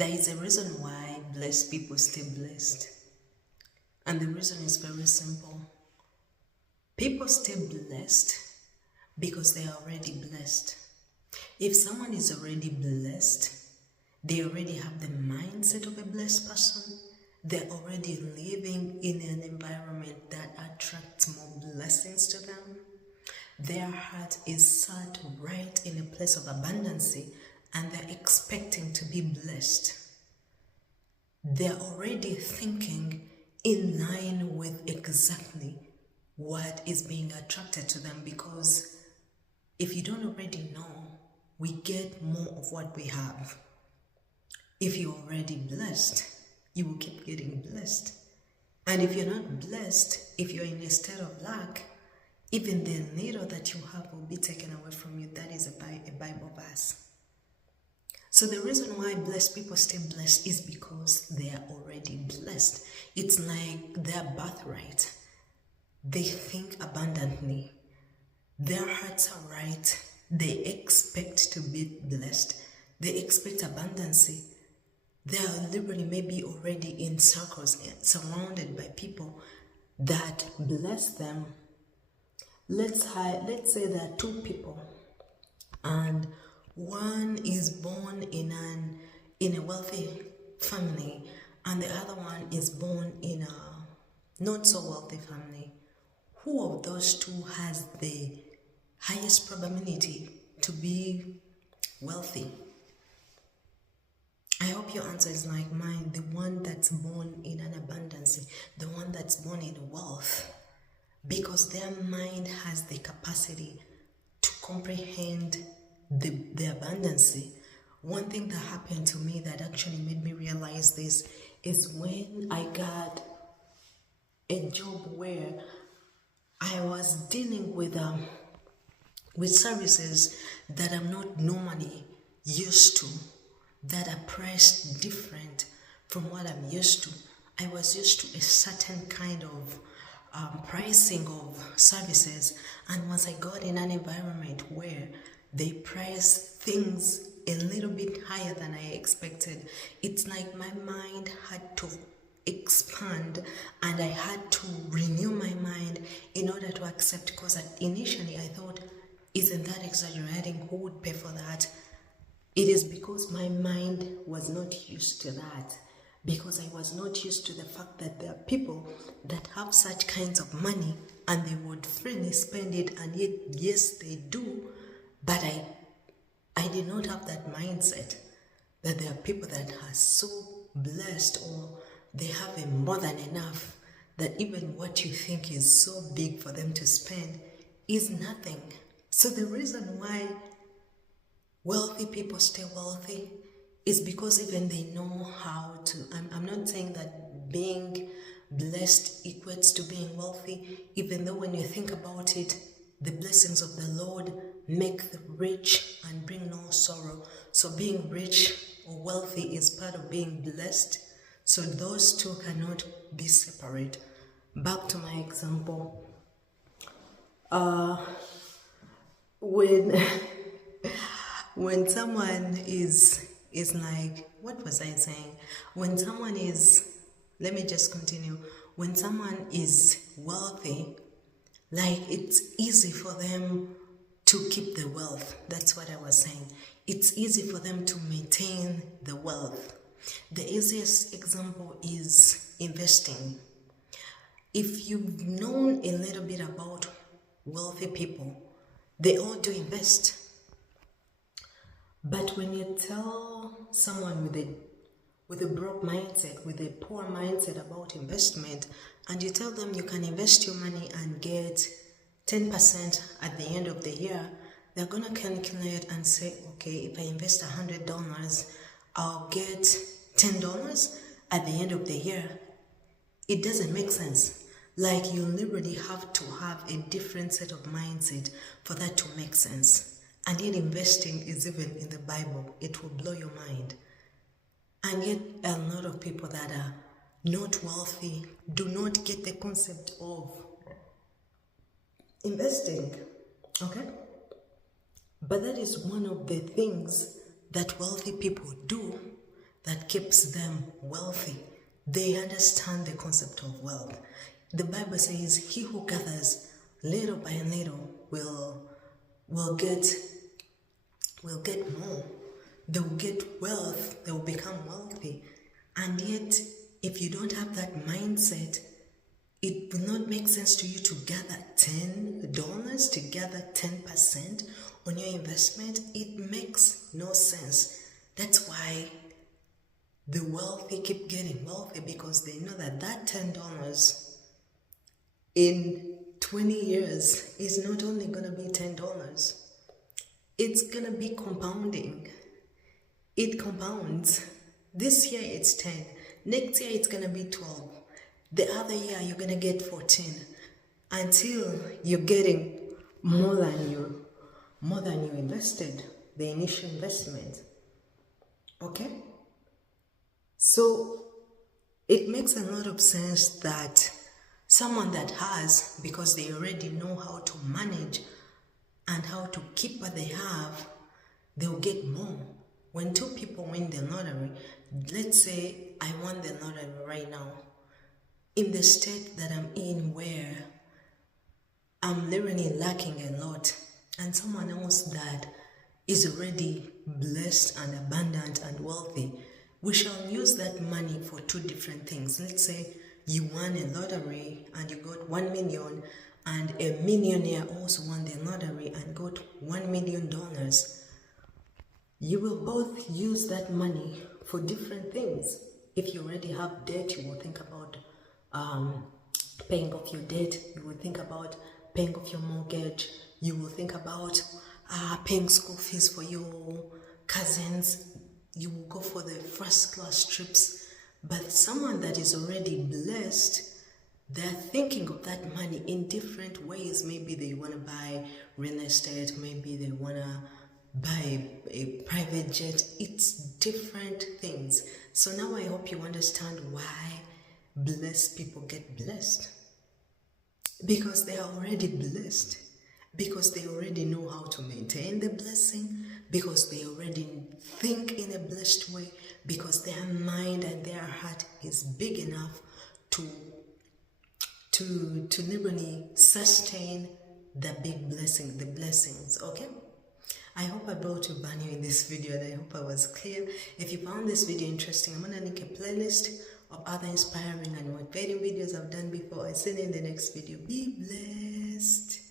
There is a reason why blessed people stay blessed. And the reason is very simple. People stay blessed because they are already blessed. If someone is already blessed, they already have the mindset of a blessed person. They're already living in an environment that attracts more blessings to them. Their heart is set right in a place of abundance, and they're expecting to be blessed. They're already thinking in line with exactly what is being attracted to them, because if you don't already know, we get more of what we have. If you're already blessed, you will keep getting blessed. And if you're not blessed, if you're in a state of lack, even the little that you have will be taken away from you. That is a Bible verse. So the reason why blessed people stay blessed is because they are already blessed. It's like their birthright. They think abundantly. Their hearts are right. They expect to be blessed. They expect abundance. They are literally maybe already in circles, surrounded by people that bless them. Let's say there are two people, and one is born in a wealthy family, and the other one is born in a not so wealthy family. Who of those two has the highest probability to be wealthy? I hope your answer is like mine, the one that's born in an abundance, the one that's born in wealth, because their mind has the capacity to comprehend the abundance. One thing that happened to me that actually made me realize this is when I got a job where I was dealing with services that I'm not normally used to, that are priced different from what I'm used to. I was used to a certain kind of pricing of services, and once I got in an environment where they price things a little bit higher than I expected, it's like my mind had to expand and I had to renew my mind in order to accept, because initially I thought, isn't that exaggerating? Who would pay for that? It is because my mind was not used to that, because I was not used to the fact that there are people that have such kinds of money and they would freely spend it, and yet, yes, they do, but I did not have that mindset that there are people that are so blessed, or they have a more than enough, that even what you think is so big for them to spend is nothing. So the reason why wealthy people stay wealthy is because even they know how to. I'm not saying that being blessed equates to being wealthy, even though when you think about it, the blessings of the Lord make the rich and bring no sorrow. So being rich or wealthy is part of being blessed. So those two cannot be separate. Back to my example. When someone is like, what was I saying? When someone is, let me just continue. When someone is wealthy, like it's easy for them to keep the wealth. That's what I was saying. It's easy for them to maintain the wealth. The easiest example is investing. If you've known a little bit about wealthy people, they all do invest. But when you tell someone with a broke mindset, with a poor mindset about investment, and you tell them you can invest your money and get 10% at the end of the year, they're going to calculate and say, okay, if I invest $100, I'll get $10 at the end of the year. It doesn't make sense. Like, you literally have to have a different set of mindset for that to make sense. And yet investing is even in the Bible. It will blow your mind. And yet a lot of people that are not wealthy do not get the concept of investing. Okay? But that is one of the things that wealthy people do. that keeps them wealthy. They understand the concept of wealth. The Bible says, he who gathers little by little will get more. They will get wealth. They will become wealthy. And yet, if you don't have that mindset, it will not make sense to you to gather $10, to gather 10% on your investment. It makes no sense. That's why the wealthy keep getting wealthy, because they know that that $10 in 20 years is not only going to be $10, it's going to be compounding. It compounds. This year it's 10. Next year it's going to be 12. The other year you're going to get 14, until you're getting more than you invested, the initial investment. Okay? So it makes a lot of sense that someone that has, because they already know how to manage and how to keep what they have, they'll get more. When two people win the lottery, let's say I won the lottery right now, in the state that I'm in, where I'm literally lacking a lot, and someone else that is already blessed and abundant and wealthy, we shall use that money for two different things. Let's say you won a lottery and you got 1 million, and a millionaire also won the lottery and got $1 million. You will both use that money for different things. If you already have debt, you will think about paying off your debt. You will think about paying off your mortgage. You will think about paying school fees for your cousins. You will go for the first class trips. But someone that is already blessed, they're thinking of that money in different ways. Maybe they want to buy real estate. Maybe they want to buy a private jet. It's different things. So now I hope you understand why blessed people get blessed. Because they are already blessed. Because they already know how to maintain the blessing. Because they already think in a blessed way. Because their mind and their heart is big enough to literally sustain the big blessing, the blessings. Okay? I hope I brought you value in this video, and I hope I was clear. If you found this video interesting, I'm going to link a playlist of other inspiring and motivating videos I've done before. I'll see you in the next video. Be blessed.